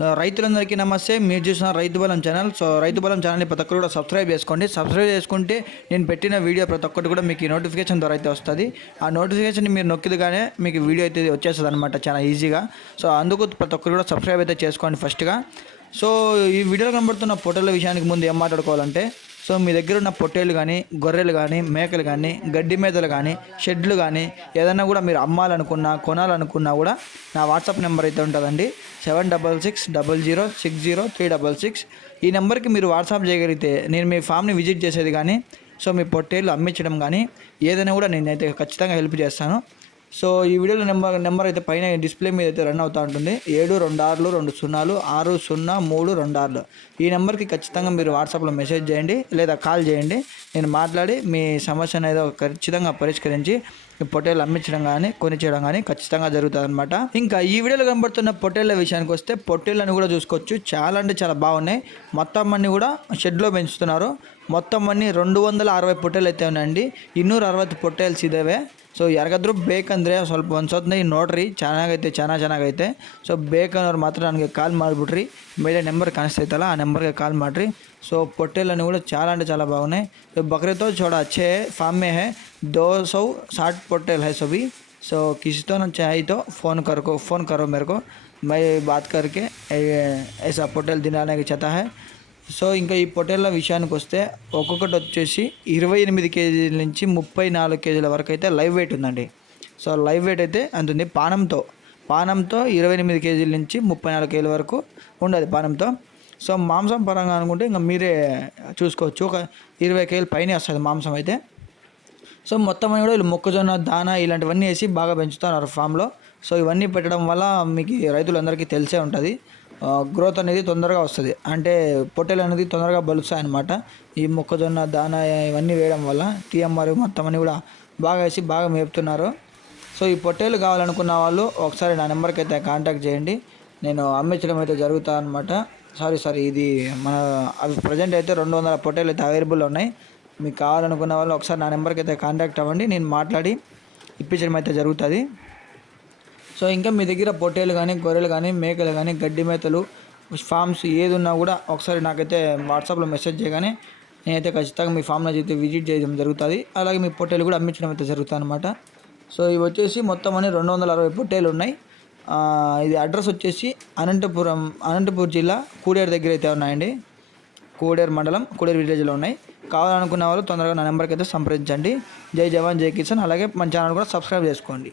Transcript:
రైతులందరికీ నమస్తే. మీరు చూసిన రైతు బలం ఛానల్. సో రైతు బలం ఛానల్ని ప్రతి ఒక్కరు కూడా సబ్స్క్రైబ్ చేసుకోండి. సబ్స్క్రైబ్ చేసుకుంటే నేను పెట్టిన వీడియో ప్రతి ఒక్కటి కూడా మీకు నోటిఫికేషన్ ద్వారా అయితే వస్తుంది. ఆ నోటిఫికేషన్ మీరు నొక్కిదిగానే మీకు వీడియో అయితే వచ్చేస్తుంది అనమాట, చాలా ఈజీగా. సో అందుకు ప్రతి ఒక్కరు కూడా సబ్స్క్రైబ్ అయితే చేసుకోండి ఫస్ట్గా. సో ఈ వీడియోలో కనబడుతున్న పొట్టేళ్ళ విషయానికి ముందు ఏం మాట్లాడుకోవాలంటే, సో మీ దగ్గర ఉన్న పొట్టేళ్ళు కానీ, గొర్రెలు కానీ, మేకలు కానీ, గడ్డి మేతలు కానీ, షెడ్లు కానీ ఏదైనా కూడా మీరు అమ్మాలనుకున్నా, కొనాలనుకున్నా కూడా నా వాట్సాప్ నెంబర్ అయితే ఉంటుందండి, 7660060366. ఈ నెంబర్కి మీరు వాట్సాప్ చేయగలిగితే నేను మీ ఫామ్ని విజిట్ చేసేది కానీ, సో మీ పొట్టేళ్ళు అమ్మించడం కానీ ఏదైనా కూడా నేనైతే ఖచ్చితంగా హెల్ప్ చేస్తాను. సో ఈ వీడియోలో నెంబర్ అయితే పైన డిస్ప్లే మీద అయితే రన్ అవుతూ ఉంటుంది, 722620600326. ఈ నెంబర్కి ఖచ్చితంగా మీరు వాట్సాప్లో మెసేజ్ చేయండి లేదా కాల్ చేయండి. నేను మాట్లాడి మీ సమస్యను ఏదో ఖచ్చితంగా పరిష్కరించి పొట్టేళ్ళు అమ్మించడం కానీ కొనిచ్చేయడం కానీ ఖచ్చితంగా జరుగుతుంది అనమాట. ఇంకా ఈ వీడియోలో కనబడుతున్న పొట్టేళ్ళ విషయానికి వస్తే, పొట్టేళ్ళని కూడా చూసుకోవచ్చు. చాలా అంటే చాలా బాగున్నాయి. మొత్తం అన్నీ కూడా షెడ్లో పెంచుతున్నారు. మొత్తం అన్నీ 260 పొట్టేలు అయితే ఉన్నాయండి. 260 పొట్టೇಲು ಸಿದಾವೆ. ಸೊ ಯಾರಿಗಾದ್ರೂ ಬೇಕಂದರೆ ಸ್ವಲ್ಪ ಒಂದು ಸೊತ್ತು ನೋಡ್ರಿ, ಚೆನ್ನಾಗೈತೆ. ಸೊ ಬೇಕನ್ನೋರು ಮಾತ್ರ ನನಗೆ ಕಾಲ್ ಮಾಡಿಬಿಟ್ರಿ. ಮೇಲೆ నెంబర్ కానిస్తైతಲ್ಲ ఆ నెంబర్కి కాల్ ಮಾಡಿರಿ. సో పొట్టేళ్ళని కూడా చాలా అంటే చాలా బాగున్నాయి. సో बकरे तो थोड़ा अच्छे फार्म में है, 260 పొట్టేल है सभी. सो किसी तो चाहिए तो फ़ोन करो मेरे को, मैं बात करके ऐसा పొట్టేल दिलाने की चाहता है. సో ఇంకా ఈ పొట్టేళ్ళ విషయానికి వస్తే, ఒక్కొక్కటి వచ్చేసి 28 కేజీల నుంచి 34 కేజీల వరకు అయితే లైవ్ వెయిట్ ఉందండి. సో లైవ్ వెయిట్ అయితే అంతుంది. పానంతో 28 కేజీల నుంచి 34 కేజీల వరకు ఉండదు పానంతో. సో మాంసం పరంగా అనుకుంటే ఇంకా మీరే చూసుకోవచ్చు, ఒక 20 కేజీల పైనే వస్తుంది మాంసం అయితే. సో మొత్తం అని కూడా వీళ్ళు మొక్కజొన్న దానా ఇలాంటివన్నీ వేసి బాగా పెంచుతున్నారు ఫామ్లో. సో ఇవన్నీ పెట్టడం వల్ల మీకు రైతులందరికీ తెలిసే ఉంటుంది, గ్రోత్ అనేది తొందరగా వస్తుంది. అంటే పొట్టేలు అనేది తొందరగా బలుస్తాయి అన్నమాట. ఈ మొక్కజొన్న దానా ఇవన్నీ వేయడం వల్ల టీఎంఆర్ మొత్తం అన్నీ కూడా బాగా వేసి బాగా మేపుతున్నారు. సో ఈ పొట్టేలు కావాలనుకున్న వాళ్ళు ఒకసారి నా నెంబర్కి అయితే కాంటాక్ట్ చేయండి. నేను అమ్మించడం అయితే జరుగుతా అనమాట. సారీ ఇది మన అవి ప్రజెంట్ అయితే 200 పొట్టేలు అయితే అవైలబుల్లో ఉన్నాయి. మీకు కావాలనుకున్న వాళ్ళు ఒకసారి నా నెంబర్కి అయితే కాంటాక్ట్ అవ్వండి, నేను మాట్లాడి ఇప్పించడం అయితే జరుగుతుంది. సో ఇంకా మీ దగ్గర పొట్టేలు కానీ, గొర్రెలు కానీ, మేకలు కానీ, గడ్డి మేతలు, ఫామ్స్ ఏది ఉన్నా కూడా ఒకసారి నాకైతే వాట్సాప్లో మెసేజ్ చేయగానే నేనైతే ఖచ్చితంగా మీ ఫామ్లో అయితే విజిట్ చేయడం జరుగుతుంది. అలాగే మీ పొట్టేలు కూడా అమ్మించడం అయితే జరుగుతుంది అనమాట. సో ఇవి వచ్చేసి మొత్తం అని 260 పొట్టేలు ఉన్నాయి. ఇది అడ్రస్ వచ్చేసి అనంతపూర్ జిల్లా కూడేరు దగ్గర అయితే ఉన్నాయండి. కూడేరు మండలం, కూడేరు విలేజ్లో ఉన్నాయి. కావాలనుకున్న వాళ్ళు తొందరగా నా నెంబర్కి అయితే సంప్రదించండి. జై జవాన్ జై కిసాన్. అలాగే మన ఛానల్ కూడా సబ్స్క్రైబ్ చేసుకోండి.